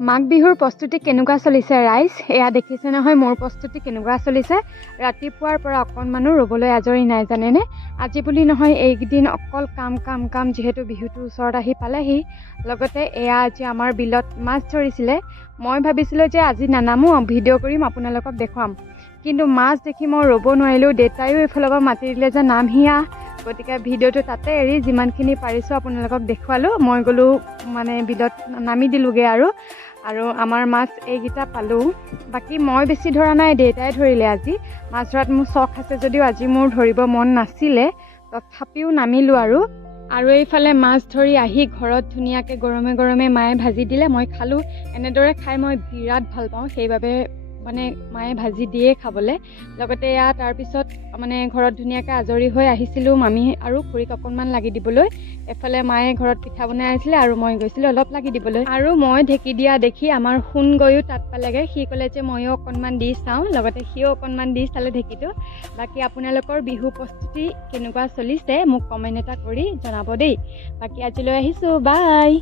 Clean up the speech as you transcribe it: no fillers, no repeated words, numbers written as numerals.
মাঘ বিহুৰ প্ৰস্তুতি কেনেকুৱা চলিছে ৰাইজ? এয়া দেখিছে নহয় মোৰ প্ৰস্তুতি কেনেকুৱা চলিছে। ৰাতিপুৱাৰ পৰা অকণমানো ৰ'বলৈ আজৰি নাই জানেনে। আজি বুলি নহয় এইকেইদিন অকল কাম কাম কাম, যিহেতু বিহুটোৰ ওচৰত আহি পালেহি। লগতে এয়া আজি আমাৰ বিলত মাছ ধৰিছিলে। মই ভাবিছিলোঁ যে আজি নানামো, ভিডিঅ' কৰিম আপোনালোকক দেখুৱাম, কিন্তু মাছ দেখি মই ৰ'ব নোৱাৰিলোঁ। দেউতায়ো এইফালৰ পৰা মাতি দিলে যে নামহি আহ, গতিকে ভিডিঅ'টো তাতে এৰি যিমানখিনি পাৰিছোঁ আপোনালোকক দেখুৱালোঁ। মই গ'লোঁ মানে বিলত নামি দিলোঁগৈ আৰু আমাৰ মাছ এইকেইটা পালোঁ। বাকী মই বেছি ধৰা নাই, দেউতাই ধৰিলে আজি। মাছ ধৰাত মোৰ চখ আছে যদিও আজি মোৰ ধৰিব মন নাছিলে, তথাপিও নামিলোঁ আৰু এইফালে মাছ ধৰি আহি ঘৰত ধুনীয়াকৈ গৰমে গৰমে মায়ে ভাজি দিলে, মই খালোঁ। এনেদৰে খাই মই বিৰাট ভাল পাওঁ, সেইবাবে মানে মায়ে ভাজি দিয়ে খাবলৈ। লগতে এয়া তাৰপিছত মানে ঘৰত ধুনীয়াকৈ আজৰি হৈ আহিছিলোঁ মামী আৰু খুৰীক অকণমান লাগি দিবলৈ। এফালে মায়ে ঘৰত পিঠা বনাই আছিলে আৰু মই গৈছিলোঁ অলপ লাগি দিবলৈ। আৰু মই ঢেঁকী দিয়া দেখি আমাৰ সোণ গৈও তাত পালেগৈ। সি ক'লে যে ময়ো অকণমান দি চাওঁ, লগতে সিও অকণমান দি চালে ঢেঁকীটো। বাকী আপোনালোকৰ বিহু প্ৰস্তুতি কেনেকুৱা চলিছে মোক কমেণ্ট এটা কৰি জনাব দেই। বাকী আজিলৈ আহিছোঁ, বাই।